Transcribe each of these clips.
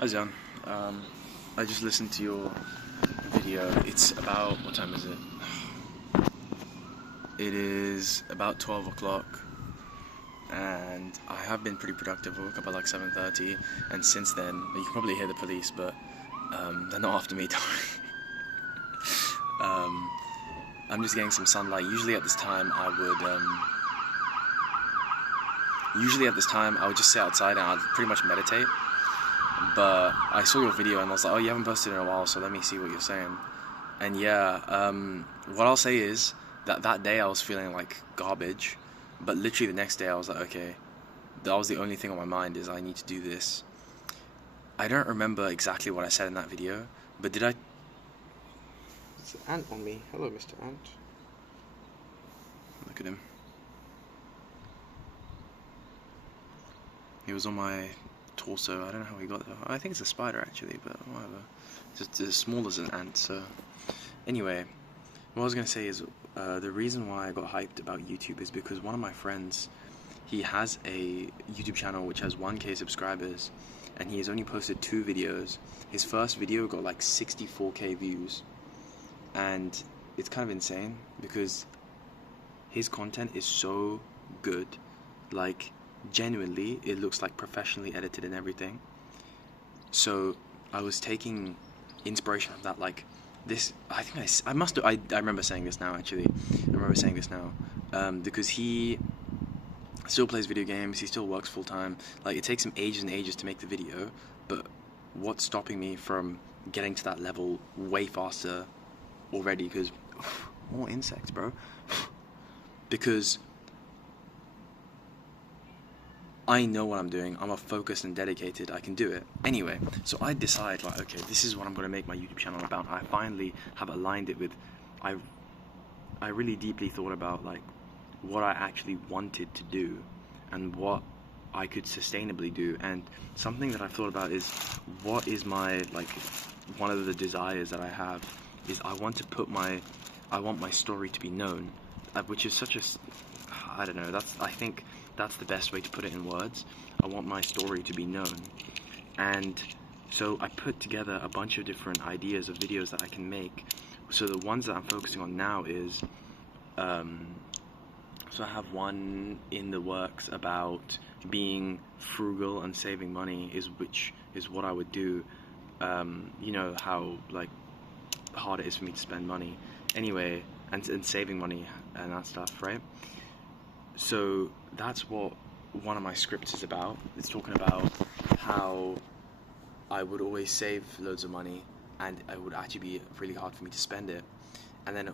Azan, I just listened to your video. It's about, what time is it? It is about 12 o'clock, and I have been pretty productive. I woke up at like 7:30, and since then, you can probably hear the police, but they're not after me. I'm just getting some sunlight. Usually at this time, I would just sit outside and I'd pretty much meditate. But I saw your video and I was like, oh, you haven't posted in a while, so let me see what you're saying. And yeah, what I'll say is that day I was feeling like garbage, but literally the next day I was like, okay, that was the only thing on my mind, is I need to do this. I don't remember exactly what I said in that video, but did I? It's an ant on me. Hello, Mr. Ant. Look at him. He was on my torso. I don't know how he got there. I think it's a spider actually, but whatever. Just as small as an ant. So anyway, what I was gonna say is the reason why I got hyped about YouTube is because one of my friends, he has a YouTube channel which has 1K subscribers, and he has only posted 2 videos. His first video got like 64K views, and it's kind of insane because his content is so good. Like, genuinely, it looks like professionally edited and everything. So I was taking inspiration from that. Like, this, I remember saying this now actually. I remember saying this now because he still plays video games, he still works full time. Like, it takes him ages and ages to make the video, but what's stopping me from getting to that level way faster already? Because more insects, bro. Because I know what I'm doing. I'm focused and dedicated. I can do it. Anyway, so I decide, like, okay, this is what I'm going to make my YouTube channel about. I finally have aligned it with, I really deeply thought about, like, what I actually wanted to do and what I could sustainably do. And something that I've thought about is, what is my, like, one of the desires that I have is I want my story to be known, which is such a, I don't know, I think that's the best way to put it in words. I want my story to be known. And so I put together a bunch of different ideas of videos that I can make. So the ones that I'm focusing on now is, so I have one in the works about being frugal and saving money, which is what I would do. You know how, like, hard it is for me to spend money. Anyway, and saving money and that stuff, right? So that's what one of my scripts is about. It's talking about how I would always save loads of money, and it would actually be really hard for me to spend it. And then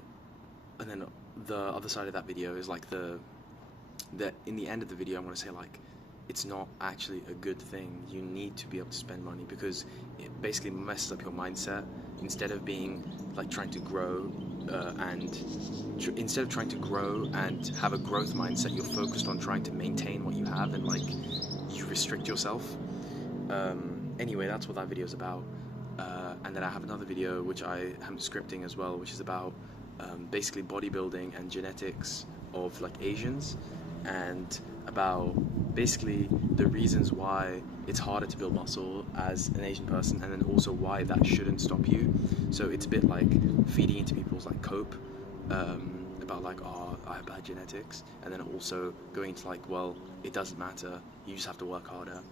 the other side of that video is like in the end of the video, I'm going to say, like, it's not actually a good thing. You need to be able to spend money because it basically messes up your mindset. Instead of being like trying to grow instead of trying to grow and have a growth mindset, you're focused on trying to maintain what you have, and like you restrict yourself. Anyway, that's what that video is about. And then I have another video which I am scripting as well, which is about basically bodybuilding and genetics of like Asians, and about basically the reasons why it's harder to build muscle as an Asian person, and then also why that shouldn't stop you. So it's a bit like feeding into people's like cope about like, oh, I have bad genetics, and then also going into like, well, it doesn't matter, you just have to work harder,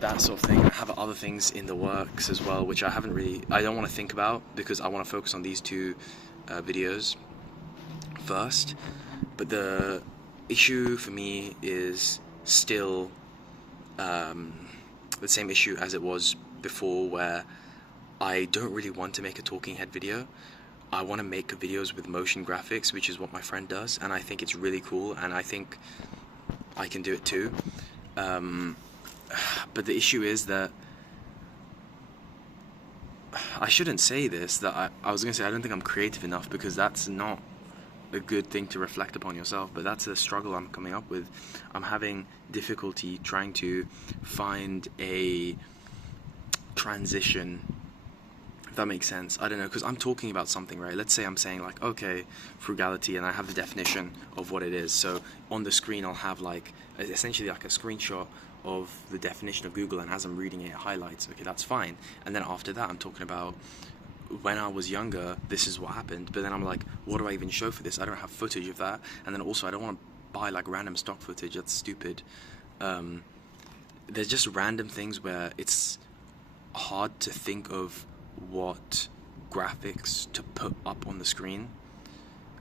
that sort of thing. I have other things in the works as well which I don't want to think about because I want to focus on these 2 videos first. But the issue for me is still the same issue as it was before, where I don't really want to make a talking head video. I want to make videos with motion graphics, which is what my friend does, and I think it's really cool, and I think I can do it too. But the issue is that I shouldn't say this, that I was going to say I don't think I'm creative enough, because that's not a good thing to reflect upon yourself, but that's a struggle I'm coming up with. I'm having difficulty trying to find a transition, if that makes sense. I don't know, because I'm talking about something, right? Let's say I'm saying like, okay, frugality, and I have the definition of what it is. So on the screen I'll have like essentially like a screenshot of the definition of Google, and as I'm reading it highlights, okay, that's fine. And then after that I'm talking about when I was younger, this is what happened. But then I'm like, what do I even show for this? I don't have footage of that. And then also I don't want to buy like random stock footage. That's stupid. There's just random things where it's hard to think of what graphics to put up on the screen.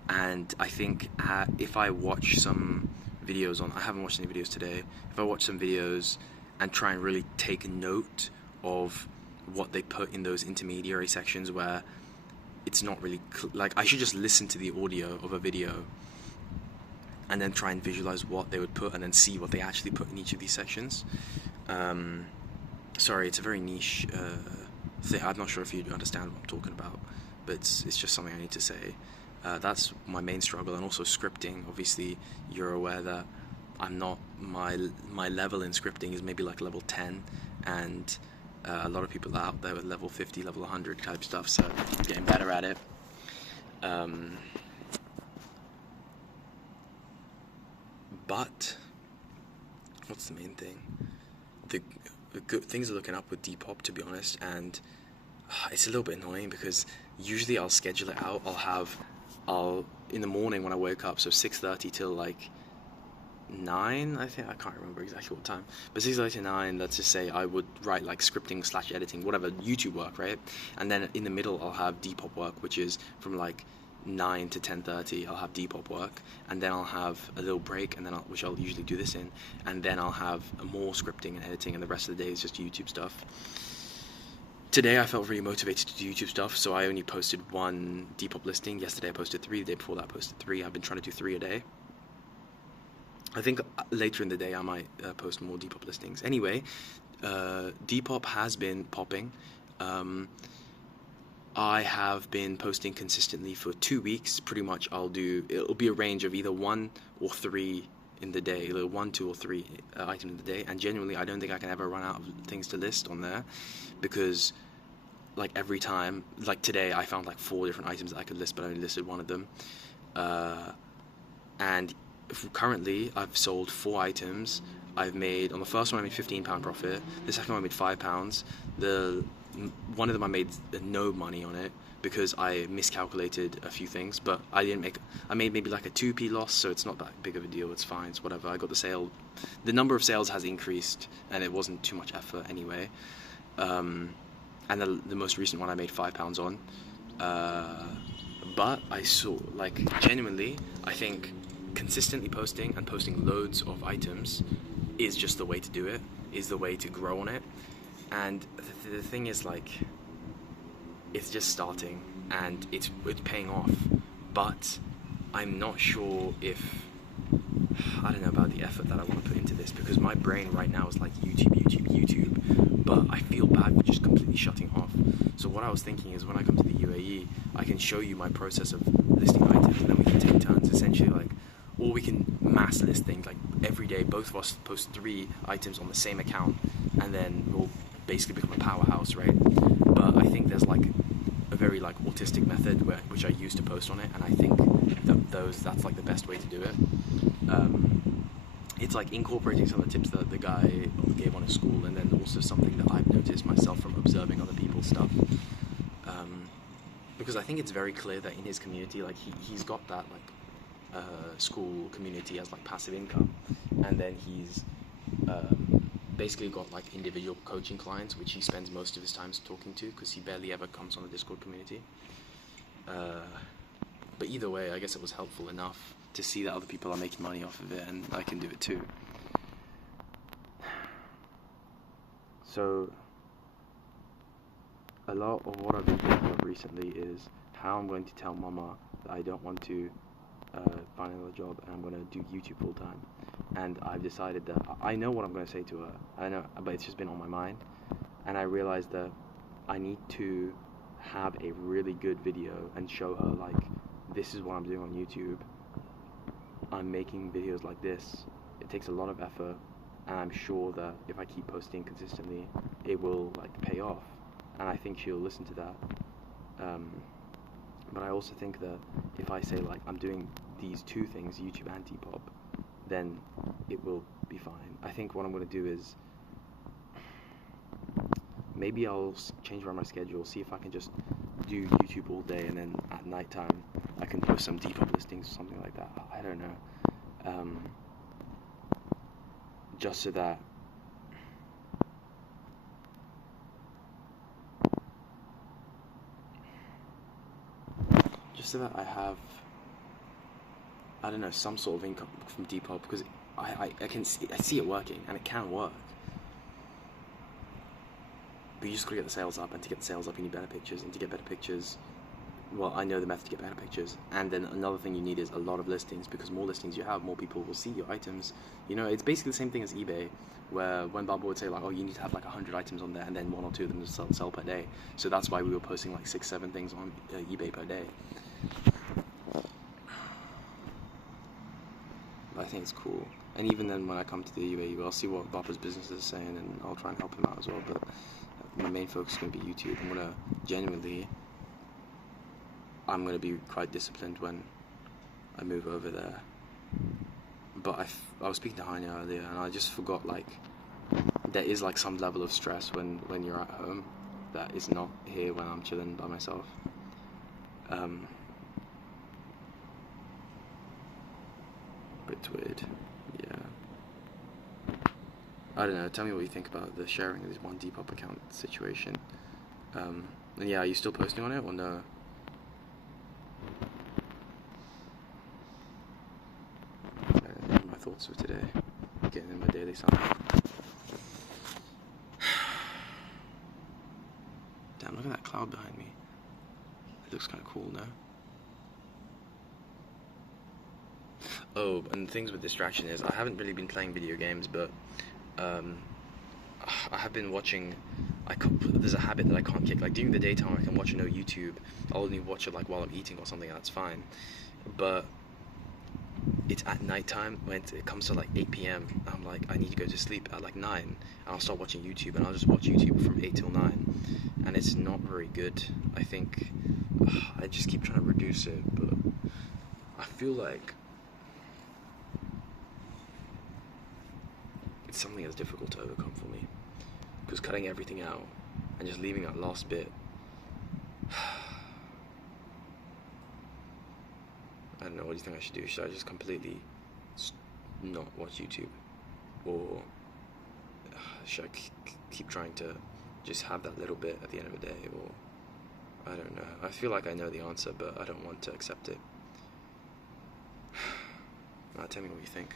And I think if I watch some videos I haven't watched any videos today, if I watch some videos and try and really take note of what they put in those intermediary sections where it's not really like, I should just listen to the audio of a video and then try and visualize what they would put and then see what they actually put in each of these sections. Sorry, it's a very niche thing. I'm not sure if you understand what I'm talking about, but it's just something I need to say. That's my main struggle. And also scripting. Obviously you're aware that I'm not, my level in scripting is maybe like level 10, and a lot of people are out there with level 50, level 100 type stuff, so I'm getting better at it. But what's the main thing? The good things are looking up with Depop, to be honest, and it's a little bit annoying because usually I'll schedule it out. I'll in the morning when I wake up, so 6:30 till like 9, I think, I can't remember exactly what time, but 6:30 to 9, let's just say I would write like scripting / editing, whatever, YouTube work, right? And then in the middle I'll have Depop work, which is from like 9 to 10:30. I'll have Depop work, and then I'll have a little break, and then which I'll usually do this in, and then I'll have more scripting and editing, and the rest of the day is just YouTube stuff. Today I felt really motivated to do YouTube stuff, so I only posted 1 Depop listing. Yesterday I posted 3, the day before that I posted 3. I've been trying to do 3 a day. I think later in the day I might post more Depop listings. Anyway, Depop has been popping. I have been posting consistently for 2 weeks. Pretty much it'll be a range of either 1 or 3 in the day, either 1, 2 or 3 items in the day, and genuinely I don't think I can ever run out of things to list on there, because like every time, like today I found like 4 different items that I could list, but I only listed 1 of them, and currently I've sold 4 items. I've made, on the first one I made £15 profit, the second one I made £5, one of them I made no money on it because I miscalculated a few things, but I made maybe like a 2p loss, so it's not that big of a deal, it's fine, it's whatever. I got the sale, the number of sales has increased, and it wasn't too much effort anyway. And the most recent one I made £5 on, but I saw, like, genuinely, I think consistently posting and posting loads of items is just the way to do it, is the way to grow on it. And the thing is, like, it's just starting and it's paying off, but I'm not sure if, I don't know about the effort that I want to put into this, because my brain right now is like YouTube, but I feel bad for just completely shutting off. So what I was thinking is, when I come to the UAE, I can show you my process of listing items, and then we can take turns, essentially, like, or we can mass list things, like every day both of us post 3 items on the same account, and then we'll basically become a powerhouse, right? But I think there's like a very like autistic method which I use to post on it, and I think that's like the best way to do it. It's like incorporating some of the tips that the guy gave on his school, and then also something that I've noticed myself from observing other people's stuff. Because I think it's very clear that in his community, like he's got that like school community as like passive income, and then he's basically got like individual coaching clients, which he spends most of his time talking to, because he barely ever comes on the Discord community. But either way, I guess it was helpful enough to see that other people are making money off of it, and I can do it too. So a lot of what I've been thinking of recently is how I'm going to tell Mama that I don't want to find another job, and I'm going to do YouTube full time. And I've decided that I know what I'm going to say to her. I know, but it's just been on my mind. And I realized that I need to have a really good video and show her, like, this is what I'm doing on YouTube. I'm making videos like this. It takes a lot of effort, and I'm sure that if I keep posting consistently, it will like pay off. And I think she'll listen to that. But I also think that if I say, like, I'm doing these 2 things, YouTube and Depop, then it will be fine. I think what I'm gonna do is maybe I'll change around my schedule, see if I can just do YouTube all day, and then at nighttime I can post some Depop listings or something like that. I don't know. Just so that I have, I don't know, some sort of income from Depop, because I see it working, and it can work. But you just gotta get the sales up, and to get the sales up you need better pictures, and to get better pictures, well, I know the method to get better pictures. And then another thing you need is a lot of listings, because more listings you have, more people will see your items. You know, it's basically the same thing as eBay, where when Barbara would say like, oh, you need to have like 100 items on there, and then 1 or 2 of them to sell per day. So that's why we were posting like 6, 7 things on eBay per day. But I think it's cool. And even then, when I come to the UAE, I'll see what Barbara's business is saying, and I'll try and help him out as well. But my main focus is going to be YouTube. I'm going to be quite disciplined when I move over there. But I was speaking to Hania earlier, and I just forgot, like, there is like some level of stress when you're at home that is not here when I'm chilling by myself. Bit weird, yeah. I don't know, tell me what you think about the sharing of this one Depop account situation. And yeah, are you still posting on it, or no? My thoughts for today, getting in my daily sound. Damn, look at that cloud behind me. It looks kind of cool, no? Oh, and things with distraction is, I haven't really been playing video games, but I have been watching. There's a habit that I can't kick. Like during the daytime, I can watch no YouTube. I'll only watch it like while I'm eating or something. That's fine. But it's at nighttime when it comes to like 8 p.m. I'm like, I need to go to sleep at like 9, and I'll start watching YouTube, and I'll just watch YouTube from 8 till 9, and it's not very good. I think I just keep trying to reduce it, but I feel like it's something that's difficult to overcome for me, because cutting everything out and just leaving that last bit, I don't know, what do you think I should do? Should I just completely not watch YouTube, or should I keep trying to just have that little bit at the end of the day? Or I don't know. I feel like I know the answer, but I don't want to accept it. Tell me what you think.